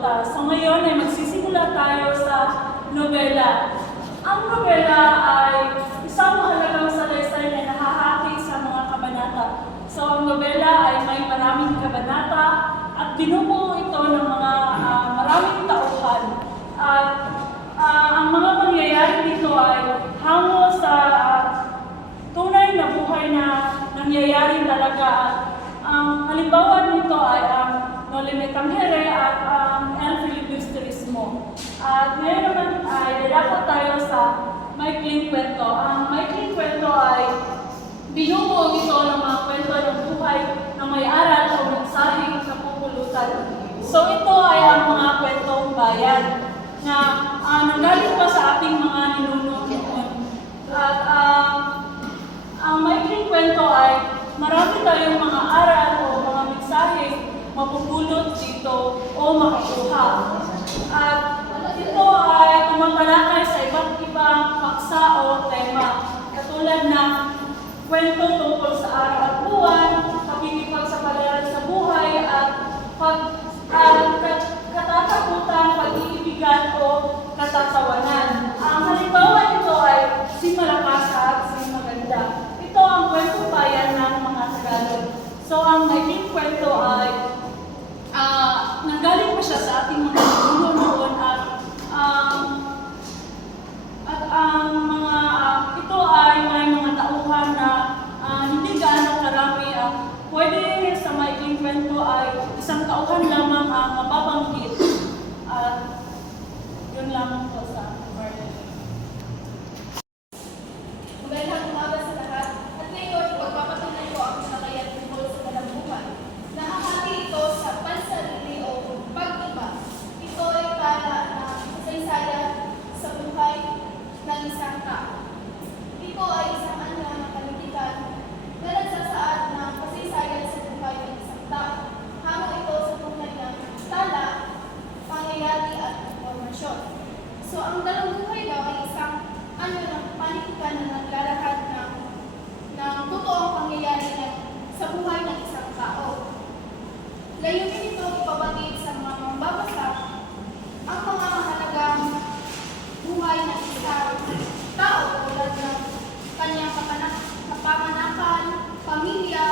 pagkabuta. So ngayon ay magsisimula tayo sa nobela. Ang nobela ay isang mahalagang salaysay na nahahati sa mga kabanata. So ang nobela ay may maraming kabanata at binubuo ito ng mga maraming tauhan. At ang mga pangyayari dito ay hango sa tunay na buhay na nangyayari talaga. Ang halimbawa nito ay ang Noli Tangere at ang El Filibusterismo. At ngayon naman ay dadako tayo sa maikling kwento. Ang maikling kwento ay binubuo ito ng mga kwento ng buhay na may aral o mensahe sa pupulutan. So ito ay ang mga kwentong bayan na nanggaling pa sa ating mga ninuno noon. At ang maikling kwento ay marami tayong mga aral o mga mensahe mapupulot dito o makukuha. At ito ay tumatalakay sa iba't ibang paksa o tema, katulad ng kwento tungkol sa araw at buwan, pakikipagsapalaran sa buhay, at katatakutan, pag-iibigan o katatawanan. Ang halimbawa nito ay si Malakasa at si Maganda. Ito ang kwento bayan ng mga Tagalog. So ang naging kwento ay nanggaling pa siya sa ating mga ninuno noon at ang mga ito ay may mga tauhan na hindi gaano karami. Pwede sa maikling kwento ay isang tauhan lamang ang mababanggit. At yun lamang po sa Marlene. Magandang umaga sa lahat. At ngayon, pagpapatunay ko ang salakayan tungkol sa kalambuhan. Nakahati ito sa pansarili o pag-iba. Ito ay tala na kasaysayan sa buhay ng isang tao. Ito ay isang anyo ng kalitikan na nagsasaad ng kasaysayan sa buhay ng isang tao. Hango ito sa tunay ng tala, pangyayari at informasyon. So ang dalang buhay daw ay isang anyo ng panitikan na naglalahad ng totoong pangyayari sa buhay ng isang tao. Layunin ito ipabatid sa mga mambabasa ang mga mahalagang buhay ng isang tao tulad ng kanyang kapanganakan, pamilya,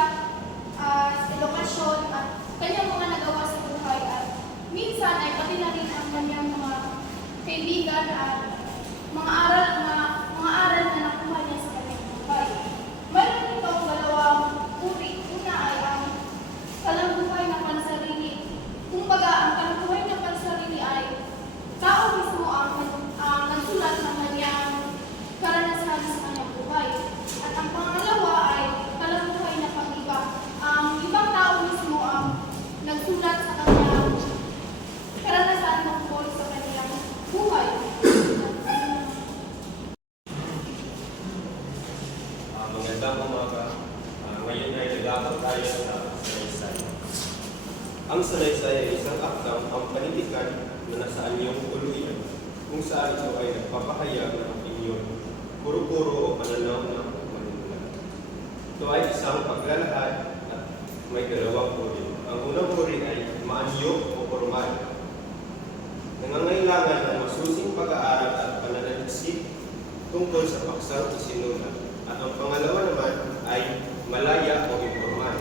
edukasyon, at kanyang mga nagawa sa buhay, at minsan ay pati na rin ang kanyang mga kaibigan at mga aral na nakuha niya sa kanyang buhay. Mayroon itong dalawang uri. Una ay ang kalambuhay na pansarili. Kumbaga, ang kalambuhay na pansarili ay tao mismo ang nagsulat ng kanyang karanasan sa kanyang buhay. At ang pangalawa ay kalambuhay na pag-iba. Ang ibang tao mismo ang nagsulat sa kanyang karanasan tungkol sa kanyang buhay. Magandang umaga. Ngayon ay naglaban tayo sa salaysay. Ang salaysay ay isang aktang pampanitikan na nasa anyong tuluyan, kung saan ito ay nagpapahayag ng opinyon, puro-puro o pananaw ng manunulat. Ito ay isang paglalahad at may dalawang uri. Ang unang uri ay maanyo o formal. Nangangailangan ng masusing pag-aaral at pananalisik tungkol sa paksang isinulat. At ang pangalawa naman ay malaya o informal.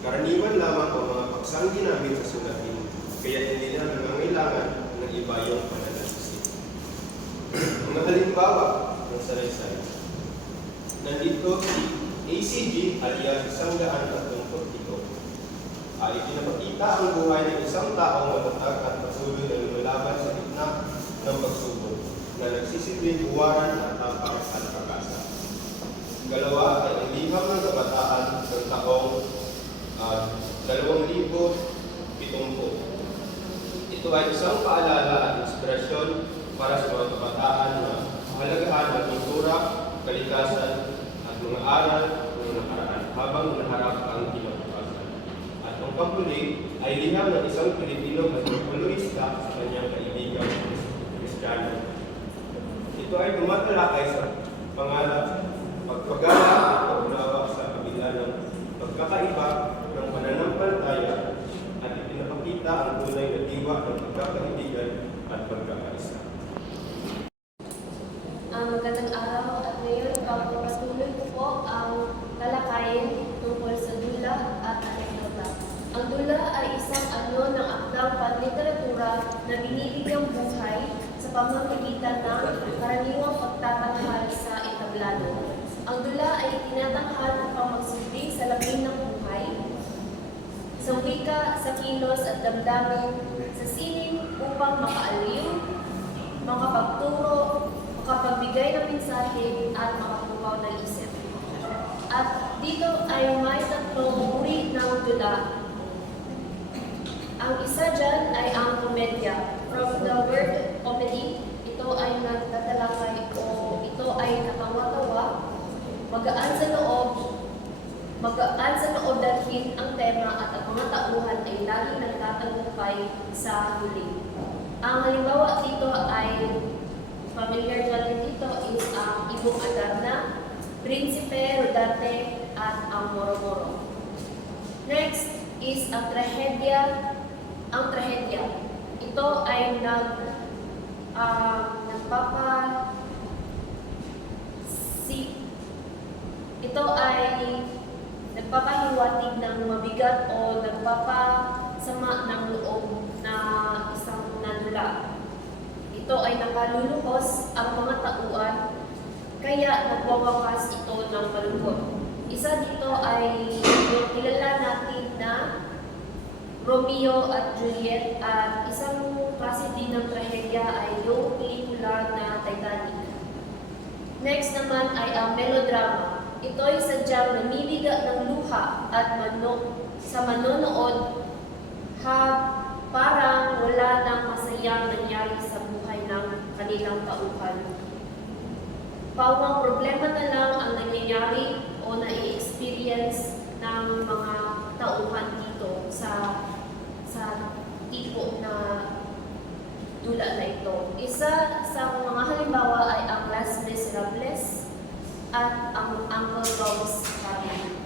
Karaniwan lamang ang mga paksang ginamit sa sulatin, kaya hindi na nangangailangan ng iba yung pananalisik. Ang halimbawa ng salaysay. Nandito si ACG alias 137. Ipinapakita ang buhay ng isang taong matatag at patuloy na lumalaban sa gitna ng pagsubok na nagsisilbing buwaran at tapak at pag-asa. Galawa ay ang liham ng kabataan ng taong 2070. Ito ay isang paalala at inspirasyon para sa mga kabataan na mahalagahan ang kultura, kalikasan, at mga aral ng nakaraan habang naharap ang kinabukasan. At ang panghuli ay liham ng isang Pilipino antropologista sa kanyang kaibigang Kristiyano. Ito ay tumatalakay sa pangalan, pagpagala at pag-unawa sa kabila ng pagkakaiba ng pananampalataya at ipinapakita ang tunay na diwa ng pagkakaiba sa pamamagitan ng karaniwang pagtatanghal sa entablado. Ang dula ay tinatanghal upang magsilbi sa labing ng buhay, sa wika, sa kilos at damdamin, sa sining upang makaaliw, makapagturo, makapagbigay ng mensahe at makapukaw ng isip. At dito ay may tatlong uri ng dula. Ang isa dyan ay ang komedya. From the word comedy, ito ay nagtatalakay o ito ay nakangatawa, magaan sa loob dalhin ang tema at ang mga tauhan ay laging nagtatagumpay sa huli. Ang halimbawa dito ay familiar dyan dito is ang Ibong Adarna, Prinsipe, Rodante, at ang Moro-Moro. Next is ang trahedya. Ang trahedya, ito ay nagpapahiwatig ng mabigat o nagpapasama ng loob na isang nadula. Ito ay nakaluluhos ang mga tauan, kaya nagwawakas ito ng malungkot. Isa dito ay yung kilala natin na Romeo at Juliet, at isang klase din ng trahedya ay yung pelikula na Titanic. Next naman ay ang melodrama. Ito ay sadyang namibiga ng luha at sa manonood parang wala nang masayang nangyari sa buhay ng kanilang tauhan. Pawang problema na lang ang nangyayari o na-experience ng mga tauhan dito sa tipo na dula na ito. Isa sa mga halimbawa ay ang Les Miserables at ang Uncle Tom's Cabin.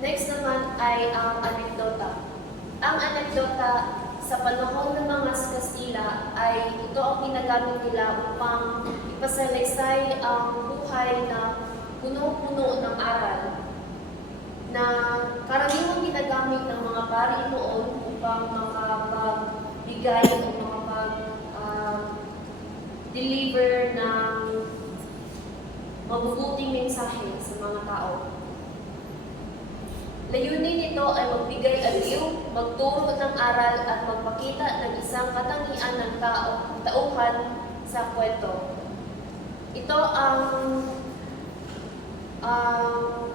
Next naman ay ang anekdota. Ang anekdota sa panahon ng mga Kastila ay ito ang ginagamit nila upang ipasalaysay ang buhay na puno-puno ng aral na karaniwang ginagamit ng mga pari noon upang makapagbigay o makapag-deliver ng mabubuting mensahe sa mga tao. Layunin nito ay magbigay aliw, magturo ng aral at magpakita ng isang katangian ng tauhan sa kwento. Ito ang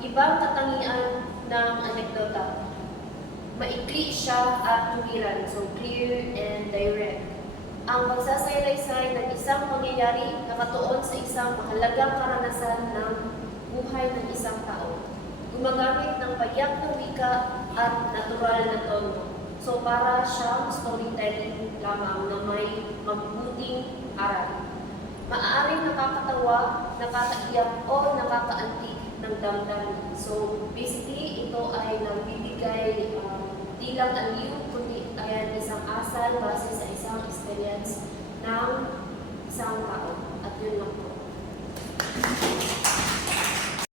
ibang katangian ng anekdota. Maikli siya at tuwiran, so clear and direct. Ang pagsasalaysay ng isang pangyayari nakatuon sa isang mahalagang karanasan ng buhay ng isang tao. Gumagamit ng payak na wika at natural na tono. So para siyang storytelling lamang na may mabubuting aral. Maaaring nakakatawa, nakakaiyak, o nakakaantig ng damdamin. So basically, ito ay nagbibigay di lang aliw, kundi ay isang asal base sa isang experience ng isang tao.